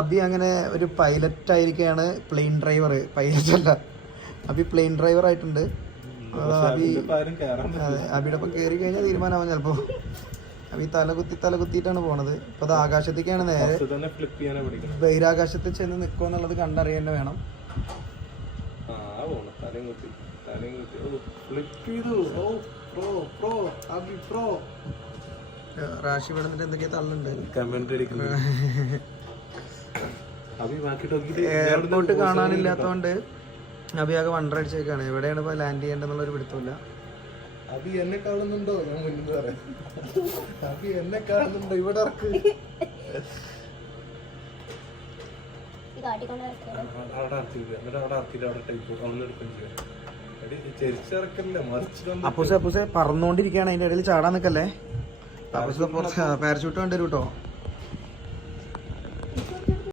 അബി അങ്ങനെ ഒരു പൈലറ്റ് ആയിരിക്കുകയാണ്, പ്ലെയിൻ ഡ്രൈവർ, പൈലറ്റ് അല്ല. അബി പ്ലെയിൻ ഡ്രൈവർ ആയിട്ടുണ്ട്. അബിയുടെ ഒപ്പം കയറി കഴിഞ്ഞാൽ തീരുമാനമാവും ചിലപ്പോ. അബി തല കുത്തിയിട്ടാണ് പോണത്. ഇപ്പൊ അത് ആകാശത്തേക്കാണ് നേരെ. ബഹിരാകാശത്തിൽ ചെന്ന് നിൽക്കുമോ എന്നുള്ളത് കണ്ടറിയാൻ വേണം. റാഷി വിടുന്നിട്ട് എന്തൊക്കെയാ തള്ളുണ്ട്. എയർപോർട്ട് കാണാനില്ലാത്തോണ്ട് അബി ആകെ വണ്ടർ അടിച്ചേക്കാണ്. എവിടെയാണ് ഇപ്പൊ ലാൻഡ് ചെയ്യേണ്ടെന്നുള്ളൊരു പിടുത്തമില്ല. അബി എന്നെ കാണുന്നുണ്ടോ? ഞാൻ മുന്നിൽ പറയാം. അബി എന്നെ കാണുന്നുണ്ടോ? ഇവിടെ ഇറക്ക്. അപ്പൂസെ പറന്നോണ്ടിരിക്കുകയാണ്. അതിന്റെ ഇടയിൽ ചാടാൻ നിക്കല്ലേ. പാരഷൂട്ട് കണ്ടുവരും കേട്ടോ.